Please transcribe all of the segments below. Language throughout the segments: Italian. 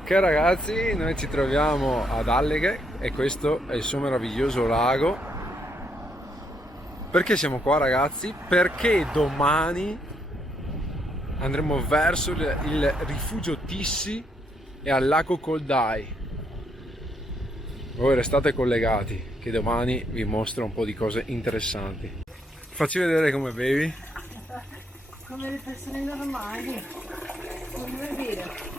Ok ragazzi, noi ci troviamo ad Alleghe e questo è il suo meraviglioso lago. Perché siamo qua ragazzi? Perché domani andremo verso il rifugio Tissi e al lago Coldai. Voi restate collegati che domani vi mostro un po' di cose interessanti. Facci vedere come bevi. Come le persone normali, non vuol dire.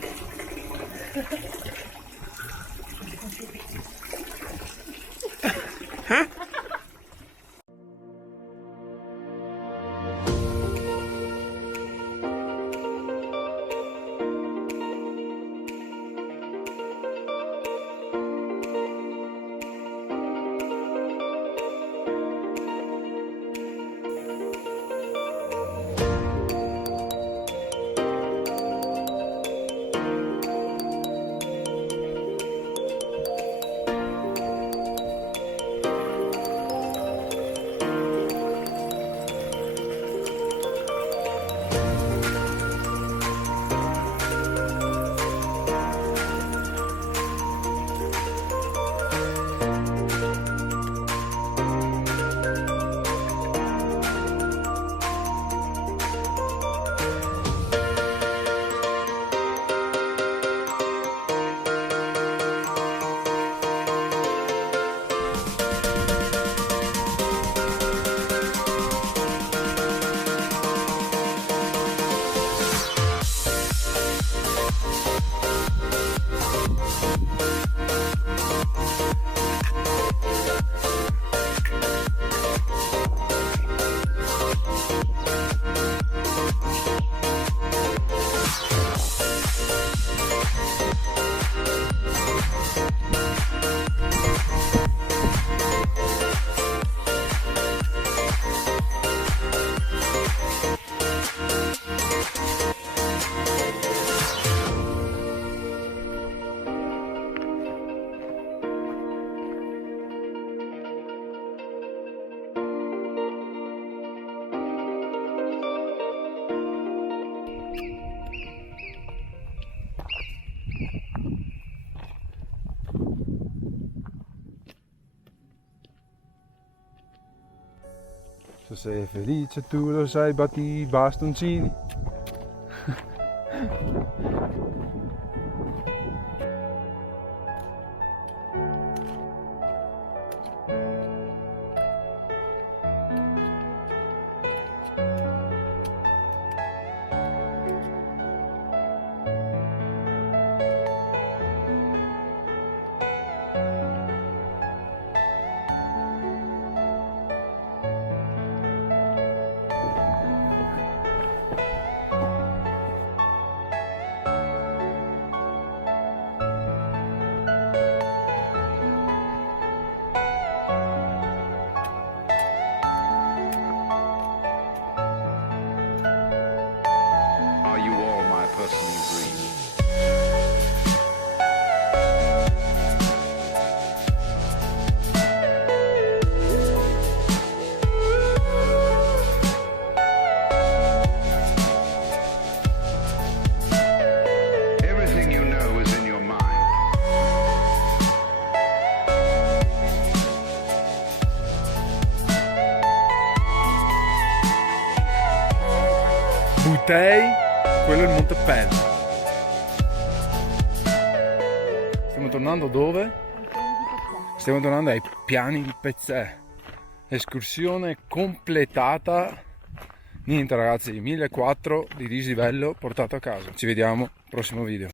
Se sei felice tu lo sai, batti i bastoncini. Are you all my personal dreams? Everything you know is in your mind. Butei, quello è il Monte Pelmo. Stiamo tornando dove? Stiamo tornando ai piani di Pezzè. Escursione completata. Niente ragazzi, 1400 di dislivello portato a casa. Ci vediamo al prossimo video.